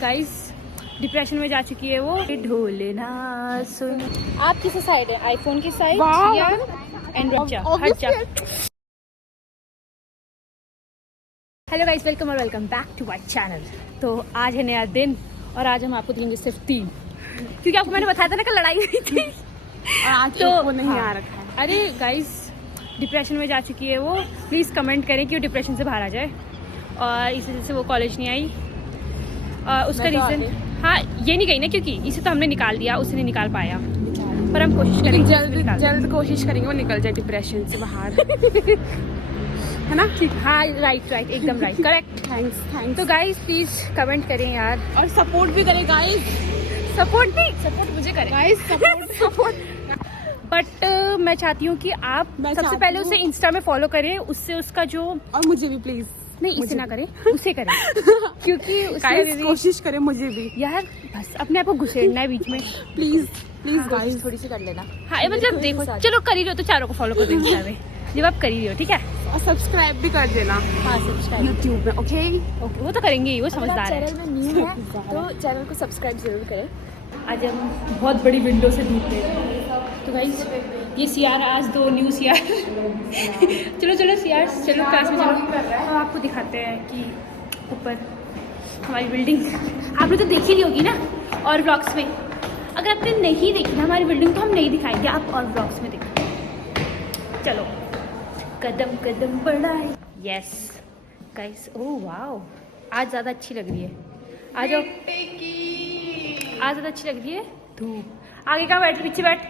Guys depression में जा चुकी है वो। ढोले ना सुन। आप किस साइड है, आईफोन की साइड या एंड्रॉइड? हट जा। हेलो गाइस, वेलकम और welcome back to my channel. तो आज है नया दिन और आज हम आपको देंगे सिर्फ 3, क्योंकि आपको मैंने बताया था ना कल लड़ाई हुई थी और आज तो वो नहीं आ रखा है। अरे गाइस डिप्रेशन में जा चुकी है वो। प्लीज़ कमेंट करें कि वो डिप्रेशन से बाहर आ जाए। और इस वजह से वो कॉलेज नहीं आई। उसका रीज़न हाँ ये नहीं गई ना, क्योंकि इसे तो हमने निकाल दिया, उसे नहीं निकाल पाया। पर हम कोशिश करेंगे, जल्द कोशिश करेंगे वो निकल जाए डिप्रेशन से बाहर है ना? हाँ राइट एकदम राइट, करेक्ट। थैंक्स। तो गाइस प्लीज़ कमेंट करें यार, और सपोर्ट भी करें गाइस। सपोर्ट मुझे करें गाइस सपोर्ट बट मैं चाहती हूँ कि आप सबसे पहले उसे इंस्टा में फॉलो करें, उससे उसका जो और मुझे भी प्लीज नहीं इसे ना करें उसे करें क्योंकि गाइस कोशिश करें मुझे भी यार, बस अपने आप को घुसेड़ना है बीच में। प्लीज गाइस थोड़ी सी कर लेना। हाँ मतलब देखो, चलो कर ही रहे हो तो चारों को फॉलो कर दो इंस्टा में, जब आप कर ही रहे हो, ठीक है। और सब्सक्राइब भी कर देना। हाँ सब्सक्राइब यूट्यूब में। ओके वो तो करेंगे ही, वो समझदार है। चैनल में न्यू है तो चैनल को सब्सक्राइब जरूर करें। आज हम बहुत बड़ी विंडो से दूर थे। तो गाइस ये सीआर, आज 2 न्यू सीआर चलो सीआर चलो क्लास में चलो। हम आपको दिखाते हैं कि ऊपर हमारी बिल्डिंग आपने तो देखी नहीं होगी ना, और व्लॉग्स में। अगर आपने नहीं देखी ना हमारी बिल्डिंग तो हम नहीं दिखाएंगे, आप और व्लॉग्स में देखो। चलो कदम कदम बढ़ाए। यस गाइस, ओह वाओ, आज ज़्यादा अच्छी लग रही है। आ जाओ, आज ज़्यादा अच्छी लग रही है। धूप आगे का बैठ, पीछे बैठ।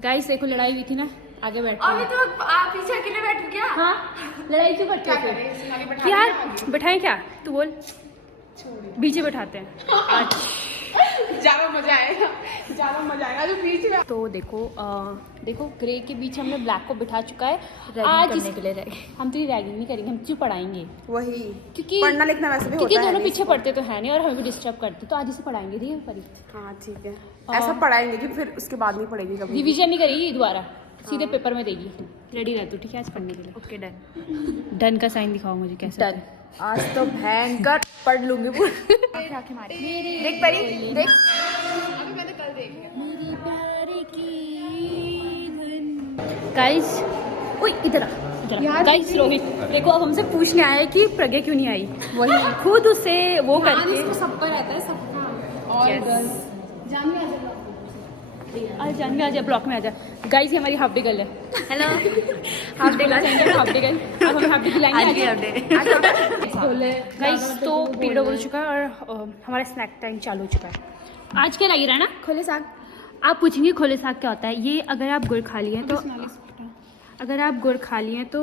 गाइस देखो लड़ाई हुई थी ना, आगे बैठ। अभी तो आप पीछे अकेले बैठ गया। हाँ लड़ाई क्यों करते हो यार? बैठाएं क्या? तू बोल। पीछे बैठाते हैं आज। ज्यादा मजा आएगा जो बीच में। तो देखो ग्रे के बीच हमने ब्लैक को बिठा चुका है। आज करने के लिए हम तो ये रैगिंग नहीं करेंगे, हम जो पढ़ाएंगे वही, क्योंकि पढ़ना लिखना वैसे भी क्योंकि होता है। दोनों पीछे पढ़ते तो है नहीं और हमें भी डिस्टर्ब करते, तो आज इसे पढ़ाएंगे। ठीक है परी? हाँ ठीक है, ऐसा पढ़ाएंगे कि फिर उसके बाद नहीं पढ़ेगी कभी। रिवीजन नहीं करेगी दोबारा, सीधे पेपर में देगी। रेडी रह तू, ठीक है? आज पढ़ने के लिए। Okay done. डन का साइन दिखाओ मुझे कैसे। डन। आज तो भयंकर पढ़ लूंगी पूरी। देख परी देख। गाइस ओए इधर आ, गाइस रोहित देखो अब हमसे पूछने आया है कि प्रज्ञा क्यों नहीं आई। वही खुद उसे वो करके सबका रहता है सबका। और जान में आ जा, ब्लॉक में आ जा। गाइस ये हमारी हाफ डे गर्ल है। Hello half day girl, half day girl. अब हम हाफ डे खिलाएंगे गाइस। तो पीरियड हो चुका है और हमारा स्नैक टाइम चालू हो चुका है। आज क्या लग रहा है ना? खोले साग। आप पूछेंगे खोले साग क्या होता है? ये अगर आप गुड़ खा लिए तो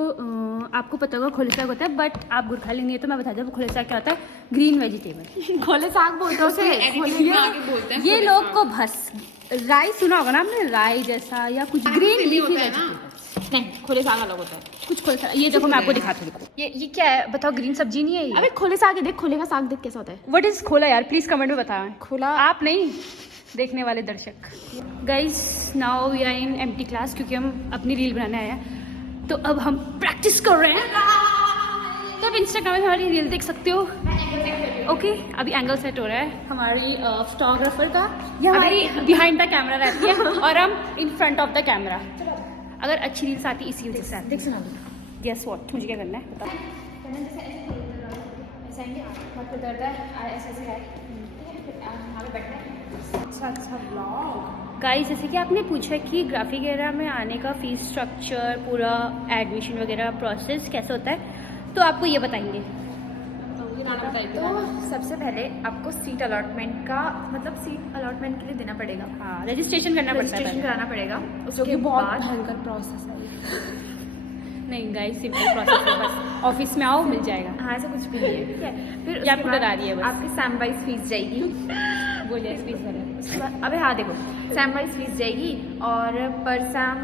आपको पता होगा खोले साग होता है, बट आप गुड़ खा लेंगे तो मैं बता दूँ खोले साग क्या होता है। ग्रीन वेजिटेबल खोले साग बोलते हैं उसे। ये लोग को भस राई सुना होगा ना आपने, राई जैसा या कुछ ग्रीन लीफी वेजिटेबल। नहीं खोले साग अलग होता है कुछ। खोले साग ये देखो, मैं आपको दिखाती हूँ। देखो ये क्या है बताओ? ग्रीन सब्जी नहीं है ये? अबे खोले साग है, देख खोले का साग देख कैसा होता है। व्हाट इज खोला यार? प्लीज कमेंट में बताओ। खोला आप नहीं, देखने वाले दर्शक। Guys now we are in empty class, क्योंकि हम अपनी रील बनाने आए हैं। तो अब हम प्रैक्टिस कर रहे हैं। तो आप इंस्टाग्राम में हमारी रील देख सकते हो। ओके अभी एंगल सेट हो रहा है हमारी फोटोग्राफर का। हमारी बिहाइंड द कैमरा रहती है और हम in front of the camera. अगर अच्छी रील्स आती इसी रील से आती। देख सुना। गेस व्हाट, मुझे क्या करना है बताओ। अच्छा ब्लॉग। गाइस जैसे कि आपने पूछा कि ग्राफिक एरा में आने का फीस स्ट्रक्चर, पूरा एडमिशन वगैरह प्रोसेस कैसे होता है, तो आपको ये बताएंगे। तो सबसे पहले आपको सीट अलॉटमेंट का मतलब सीट अलॉटमेंट के लिए देना पड़ेगा। हाँ रजिस्ट्रेशन करना पड़ता है। रजिस्ट्रेशन कराना पड़ेगा, जो कि बहुत भयंकर प्रोसेस है। नहीं गाइस सिंपल प्रोसेस है, बस ऑफिस में आओ मिल जाएगा। हाँ ऐसा कुछ भी नहीं है, ठीक है। फिर या आपको डरा रही है बस। आपकी सैम वाइज फीस जाएगी। बोलिए फीस वाला। अबे हाँ देखो, सैम वाइज फीस जाएगी और पर सैम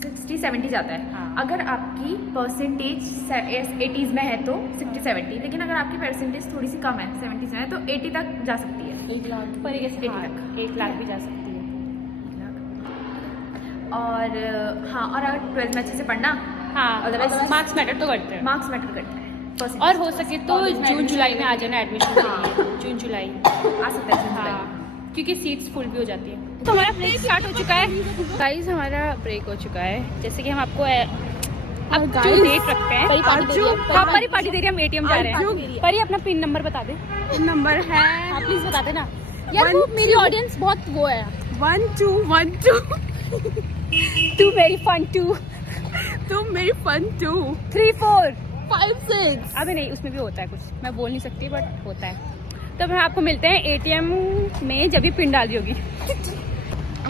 60-70 जाता है। हाँ। अगर आपकी परसेंटेज 80s में है तो 60-70, लेकिन अगर आपकी परसेंटेज थोड़ी सी कम है 70s में है तो 80 तक जा सकती है। 1 लाख पर ये 80 हाँ, तक 1 लाख भी जा सकती है। और हाँ, और अगर 12th में अच्छे से पढ़ना, हाँ Otherwise- मार्क्स मैटर तो करते हैं। मार्क्स मैटर करता है। और हो सके तो जून जुलाई में आ जाना एडमिशन के लिए। जून जुलाई आ सकता है हाँ, क्योंकि सीट्स फुल भी हो जाती है। तो हमारा ब्रेक स्टार्ट हो चुका है गाइस, हमारा ब्रेक हो चुका है। जैसे कि हम आपको अब जो डेट रखते हैं, हाँ परी पार्टी दे रही है, हम एटीएम जा रहे हैं। परी अपना पिन नंबर बता दे। पिन नंबर है हाँ प्लीज बता देना यार, वो मेरी ऑडियंस बहुत वो है। 1212 तू मेरी फन 2 तुम मेरी फन 2 3 4 5 6। अबे नहीं, उसमें भी होता है कुछ, मैं बोल नहीं सकती बट होता है। तो हम आपको मिलते हैं एटीएम में जब भी पिन डाल दी होगी।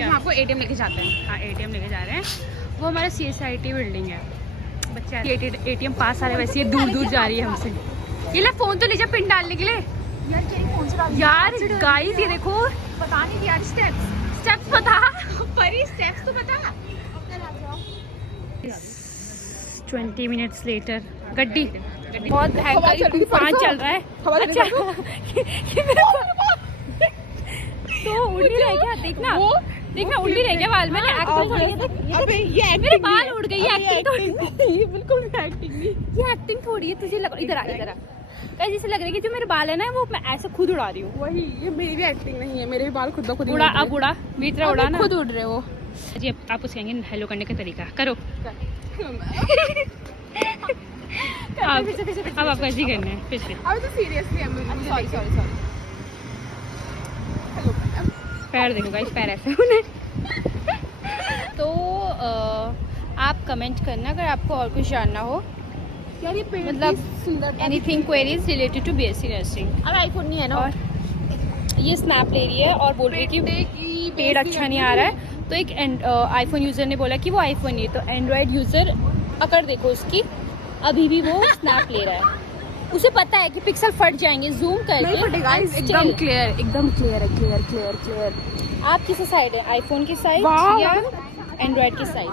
हम आपको एटीएम लेके जाते हैं। हाँ एटीएम लेके जा रहे हैं, वो हमारा CSIT बिल्डिंग है। बच्चे एटीएम पास आ रहे, वैसे ये दूर दूर जा रही है हमसे। ये ले फोन तो ले जा पिन डालने के लिए। यार गाइस ये देखो, पता नहीं यार स्टेप्स बता परी, स्टेप्स तो बता। 20 मिनट्स लेटर गड्डी बहुत भयंकर तूफान चल रहा है। अच्छा ये मेरा तो उड़ नहीं रहा है क्या? देखना देखना उड़ नहीं रहा है क्या बाल? मैंने एक्टिंग अबे ये मेरे बाल उड़ गई, एक्टिंग ये बिल्कुल भी एक्टिंग नहीं। ये एक्टिंग थोड़ी है, तुझे लग इधर आ कहीं जैसे लग रहा है कि जो मेरे बाल है ना वो मैं ऐसे खुद उड़ा रही हूँ। वही, ये मेरी भी एक्टिंग नहीं है, मेरे भी बाल खुद ब खुद ही उड़ा उड़ रहे अब उड़ा मीटरा उड़ा ना, खुद उड़ रहे हो। जी आप उसे कहेंगे हेलो करने का तरीका करो। अब आपको ऐसे ही करना है फिर से। अभी तो सीरियसली सॉरी पैर देखो गाइस, पैर ऐसे होने। तो आप कमेंट करना अगर आपको और कुछ जानना हो, यार ये पेड़ मतलब सुंदर। Anything queries related to BSc nursing. अब आईफोन नहीं है ना, और ये स्नैप ले रही है और बोल रही है कि पेड़ अच्छा नहीं आ रहा है। तो एक आईफोन यूज़र ने बोला कि वो आईफोन नहीं है, तो एंड्रॉयड यूज़र अगर देखो उसकी अभी भी वो स्नैप ले रहा है। उसे पता है कि पिक्सल फट जाएंगे, जूम करके नहीं फटेगा, and एकदम still- क्लियर, एकदम क्लियर है, क्लियर। आप किस साइड है, आईफोन की साइड वाह। या एंड्रॉयड की साइड?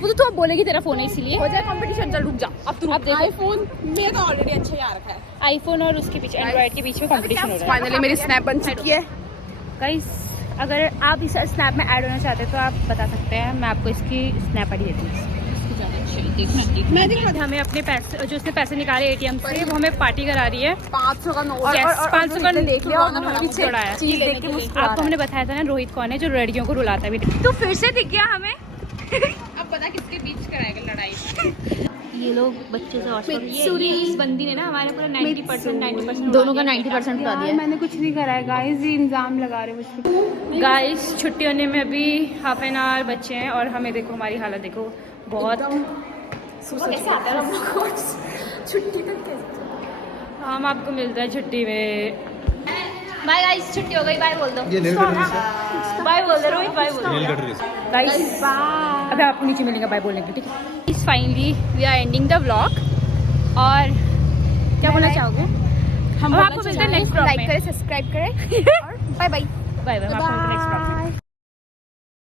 वो तो तू अब बोलेगी तेरा फोन है इसलिए हो जाए कंपटीशन, चल रुक जा। अब देखो आईफोन मेरा तो ऑलरेडी अच्छा ही आ रखा है। आईफोन और उसके पीछे एंड्रॉयड के बीच में कंपटीशन हो रहा है। फाइनली मेरी स्नैप बन चुकी है। गाइस अगर आप इस स्नैप में ऐड होना चाहते हैं तो आप बता सकते हैं, मैं आपको इसकी स्नैप आईडी देती हूँ। मैं दिखा हमें अपने पैसे जो उसने पैसे निकाले एटीएम से वो हमें पार्टी करा रही है। 500 का नोट Yes, 500 का देख लिया उन्होंने पीछे उड़ाया। चीज देख के मुस्कुरा आपको हमने बताया था ना रोहित कौन है जो लड़कियों को रुलाता भी। तो फिर से दिख गया हमें। अब पता किसके बीच कराएगा लड़ाई। ये लोग बच्चे से और ये इस बंदी ने ना हमारे पूरा 90% दोनों का 90% बता दिया। मैंने कुछ नहीं करा है गाइस, ये इंजाम लगा रहे मुझ पे। गाइस छुट्टी होने में अभी हाफ एन आवर बचे हैं और हमें देखो हमारी हालत देखो, बहुत कैसे आता है हम लोग को छुट्टी तक कैसे? हम आपको मिलता है छुट्टी में। बाय गाइस, छुट्टी हो गई, बाय बोल दो। ये नेल कट रही है, बाय बोल दे रोहित, बाय बोल नेल कट रही है। गाइस अभी आपको नीचे मिलेंगे बाय बोलने के, ठीक है? इस finally we are ending the vlog. और क्या बोलना चाहोगे? हम आपको मिलते हैं नेक्स्ट व्लॉग में। लाइक करें, सब्सक्राइब करें और बाय बाय। बाय बाय, हम आपको मिलते हैं नेक्स्ट व्लॉग में।